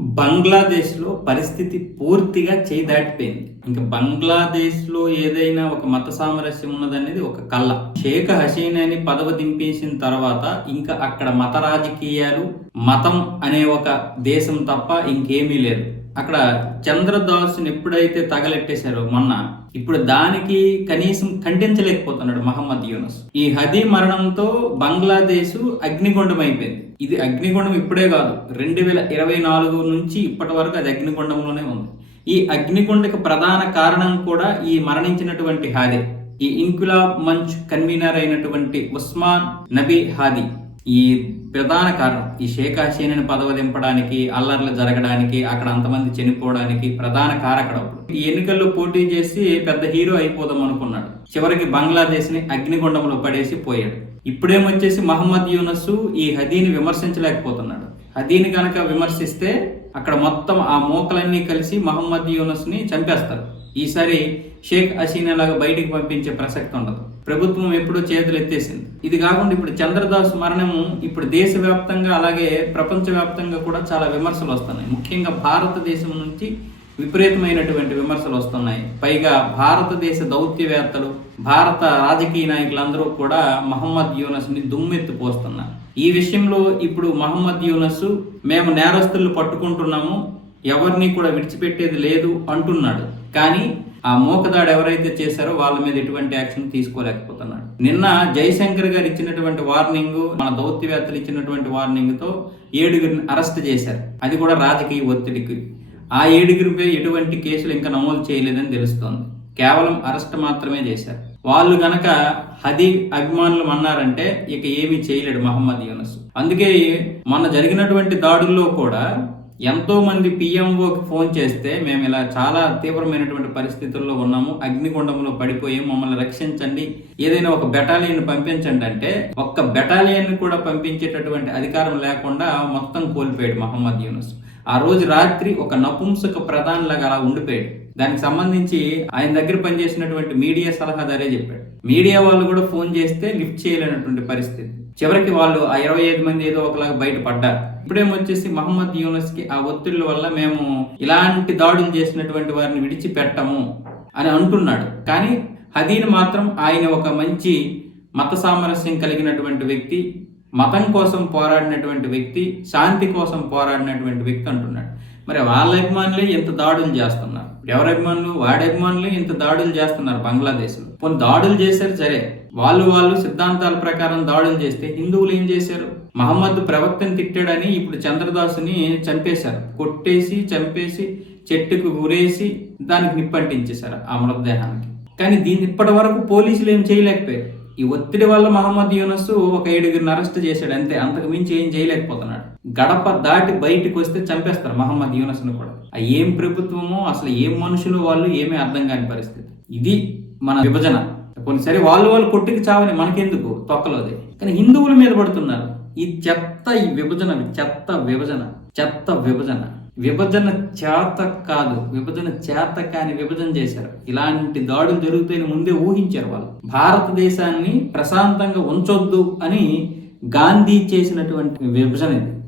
బంగ్లాదేశ్లో పరిస్థితి పూర్తిగా చేయి దాటిపోయింది ఇంకా బంగ్లాదేశ్లో ఏదైనా ఒక మత సామరస్యం ఉన్నదనేది ఒక కళ్ళ షేక్ హసీనాని పదవి దింపేసిన తర్వాత ఇంకా అక్కడ మత రాజకీయాలు మతం అనే ఒక దేశం తప్ప ఇంకేమీ లేదు. అక్కడ చంద్రదాసుని ఎప్పుడైతే తగలెట్టేశారో మొన్న ఇప్పుడు దానికి కనీసం ఖండించలేకపోతున్నాడు మహమ్మద్ యూనస్. ఈ హదీ మరణంతో బంగ్లాదేశ్ అగ్నిగుండం అయిపోయింది ఇది అగ్నిగుండం ఇప్పుడే కాదు రెండు వేల ఇరవై నాలుగు నుంచి ఇప్పటి వరకు అది అగ్నిగుండంలోనే ఉంది. ఈ అగ్నిగుండకి ప్రధాన కారణం కూడా ఈ మరణించినటువంటి హాదే. ఈ ఇంకులాబ్ మంచ్ కన్వీనర్ అయినటువంటి ఉస్మాన్ నబీ హాది. ఈ ప్రధాన కారణం. ఈ షేక్ హసీనాని పదవదింపడానికి అల్లర్లు జరగడానికి అక్కడ అంతమంది చనిపోవడానికి ప్రధాన కారకడం ఈ ఎన్నికల్లో పోటీ చేసి పెద్ద హీరో అయిపోదాం అనుకున్నాడు. చివరికి బంగ్లాదేశ్ని అగ్నిగుండంలో పడేసి పోయాడు. ఇప్పుడేమొచ్చేసి మహమ్మద్ యూనస్ ఈ హదీని విమర్శించలేకపోతున్నాడు. దీన్ని కనుక విమర్శిస్తే అక్కడ మొత్తం ఆ మోకలన్నీ కలిసి మహమ్మద్ యూనస్ని చంపేస్తారు. ఈసారి షేక్ హసీనా లాగా బయటికి పంపించే ప్రసక్తి ఉండదు. ప్రభుత్వం ఎప్పుడో చేతులు ఎత్తేసింది. ఇది కాకుండా ఇప్పుడు చంద్రదాస్ మరణము ఇప్పుడు దేశవ్యాప్తంగా అలాగే ప్రపంచవ్యాప్తంగా కూడా చాలా విమర్శలు వస్తున్నాయి. ముఖ్యంగా భారతదేశం నుంచి విపరీతమైనటువంటి విమర్శలు వస్తున్నాయి. పైగా భారతదేశ దౌత్యవేత్తలు భారత రాజకీయ నాయకులందరూ కూడా మహమ్మద్ యూనస్ని దుమ్మెత్తి పోస్తున్నారు. ఈ విషయంలో ఇప్పుడు మహమ్మద్ యూనస్ మేము నేరస్తులు పట్టుకుంటున్నాము ఎవరిని కూడా విడిచిపెట్టేది లేదు అంటున్నాడు. కానీ ఆ మోకదాడు ఎవరైతే చేశారో వాళ్ళ మీద ఎటువంటి యాక్షన్ తీసుకోలేకపోతున్నాడు. నిన్న జయశంకర్ గారు ఇచ్చినటువంటి వార్నింగ్ మన దౌత్యవేత్తలు ఇచ్చినటువంటి వార్నింగ్తో ఏడుగురిని అరెస్ట్ చేశారు. అది కూడా రాజకీయ ఒత్తిడికి ఆ ఏడుగురిపై ఎటువంటి కేసులు ఇంకా నమోదు చేయలేదని తెలుస్తోంది. కేవలం అరెస్ట్ మాత్రమే చేశారు. వాళ్ళు గనక హదీ అభిమానులు అన్నారంటే ఇక ఏమీ చేయలేడు మహమ్మద్ యూనస్. అందుకే మొన్న జరిగినటువంటి దాడుల్లో కూడా ఎంతో మంది పిఎంఓకి ఫోన్ చేస్తే మేము ఇలా చాలా తీవ్రమైనటువంటి పరిస్థితుల్లో ఉన్నాము అగ్నిగుండంలో పడిపోయి మమ్మల్ని రక్షించండి ఏదైనా ఒక బెటాలియన్ పంపించండి అంటే ఒక్క బెటాలియన్ కూడా పంపించేటటువంటి అధికారం లేకుండా మొత్తం కోల్పోయాడు మహమ్మద్ యూనస్. ఆ రోజు రాత్రి ఒక నపుంసక ప్రధానిలాగా అలా ఉండిపోయాడు. దానికి సంబంధించి ఆయన దగ్గర పనిచేసినటువంటి మీడియా సలహాదారే చెప్పాడు. మీడియా వాళ్ళు కూడా ఫోన్ చేస్తే లిఫ్ట్ చేయలేనటువంటి పరిస్థితి. చివరికి వాళ్ళు ఆ ఇరవై ఐదు మంది ఏదో ఒకలాగా బయటపడ్డారు. ఇప్పుడేమొచ్చేసి మహమ్మద్ యూనస్కి ఆ ఒత్తిళ్ళ వల్ల మేము ఇలాంటి దాడులు చేసినటువంటి వారిని విడిచిపెట్టము అని అంటున్నాడు. కానీ హదీన్ మాత్రం ఆయన ఒక మంచి మత సామరస్యం కలిగినటువంటి వ్యక్తి మతం కోసం పోరాడినటువంటి వ్యక్తి శాంతి కోసం పోరాడినటువంటి వ్యక్తి అంటున్నాడు. మరి వాళ్ళ అభిమానులే ఇంత దాడులు చేస్తున్నారు. ఎవరి అభిమానులు? వాడి అభిమానులే ఇంత దాడులు చేస్తున్నారు బంగ్లాదేశ్లో. కొన్ని దాడులు చేశారు సరే. వాళ్ళు వాళ్ళు సిద్ధాంతాల ప్రకారం దాడులు చేస్తే హిందువులు ఏం చేశారు? మహమ్మద్ ప్రవక్తను తిట్టాడని ఇప్పుడు చంద్రదాసుని చంపేశారు. కొట్టేసి చంపేసి చెట్టుకు ఉరేసి దానికి నిప్పంటించేశారు ఆ మృతదేహానికి. కానీ దీన్ని ఇప్పటి వరకు పోలీసులు ఏం చేయలేకపోయారు. ఈ ఒత్తిడి వల్ల మహమ్మద్ యూనస్ ఒక ఏడుగురిని అరెస్ట్ చేశాడు అంతే. అంతకు మించి ఏం చేయలేకపోతున్నాడు. గడప దాటి బయటకు వస్తే చంపేస్తారు మహమ్మద్ యూనస్ను కూడా. ఆ ఏం ప్రభుత్వమో అసలు ఏం మనుషులు వాళ్ళు ఏమీ అర్థం కాని పరిస్థితి. ఇది మన విభజన. కొన్నిసారి వాళ్ళు వాళ్ళు కొట్టుకు చావని మనకెందుకు? తొక్కలోది. కానీ హిందువుల మీద పడుతున్నారు. ఈ చెత్త ఈ విభజన చెత్త విభజన చెత్త విభజన. విభజన చేత కాదు విభజన చేత కాని విభజన చేశారు. ఇలాంటి దాడులు జరుగుతాయని ముందే ఊహించారు వాళ్ళు. భారతదేశాన్ని ప్రశాంతంగా ఉంచొద్దు అని గాంధీ చేసినటువంటి విభజన ఇది.